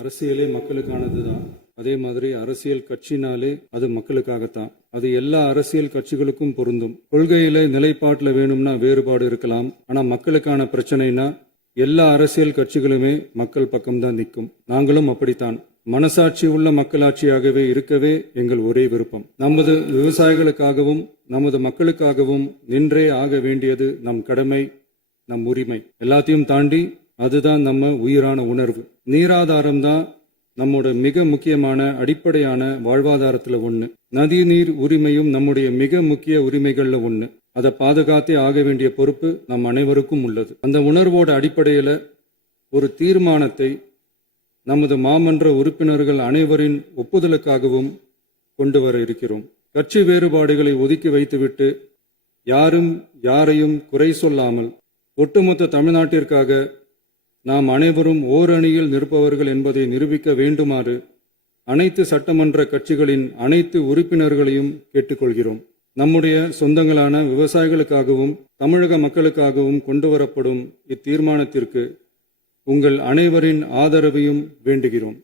அரசியலே மக்களுக்கானது தான். அதே மாதிரி அரசியல் கட்சினாலே அது மக்களுக்காகத்தான். அது எல்லா அரசியல் கட்சிகளுக்கும் பொருந்தும். கொள்கையில நிலைப்பாட்டில் வேணும்னா வேறுபாடு இருக்கலாம். ஆனா மக்களுக்கான பிரச்சனைனா எல்லா அரசியல் கட்சிகளுமே மக்கள் பக்கம்தான் நிற்கும். நாங்களும் அப்படித்தான். மனசாட்சி உள்ள மக்களாட்சியாகவே இருக்கவே எங்கள் ஒரே விருப்பம். நமது விவசாயிகளுக்காகவும் நமது மக்களுக்காகவும் நின்றே ஆக வேண்டியது நம் கடமை, நம் உரிமை. எல்லாத்தையும் தாண்டி அதுதான் நம்ம உயிரான உணர்வு. நீராதாரம் தான் நம்மோட மிக முக்கியமான அடிப்படையான வாழ்வாதாரத்துல ஒண்ணு. நதி நீர் உரிமையும் நம்முடைய மிக முக்கிய உரிமைகள்ல ஒண்ணு. அதை பாதுகாத்தே ஆக வேண்டிய பொறுப்பு நம் அனைவருக்கும் உள்ளது. அந்த உணர்வோட அடிப்படையில ஒரு தீர்மானத்தை நமது மாமன்ற உறுப்பினர்கள் அனைவரின் ஒப்புதலுக்காகவும் கொண்டு வர இருக்கிறோம். கட்சி வேறுபாடுகளை ஒதுக்கி வைத்துவிட்டு யாரும் யாரையும் குறை சொல்லாமல் ஒட்டுமொத்த தமிழ்நாட்டிற்காக நாம் அனைவரும் ஓரணியில் நிற்பவர்கள் என்பதை நிரூபிக்க வேண்டுமாறு அனைத்து சட்டமன்ற கட்சிகளின் அனைத்து உறுப்பினர்களையும் கேட்டுக்கொள்கிறோம். நம்முடைய சொந்தங்களான விவசாயிகளுக்காகவும் தமிழக மக்களுக்காகவும் கொண்டுவரப்படும் இத்தீர்மானத்திற்கு உங்கள் அனைவரின் ஆதரவையும் வேண்டுகிறோம்.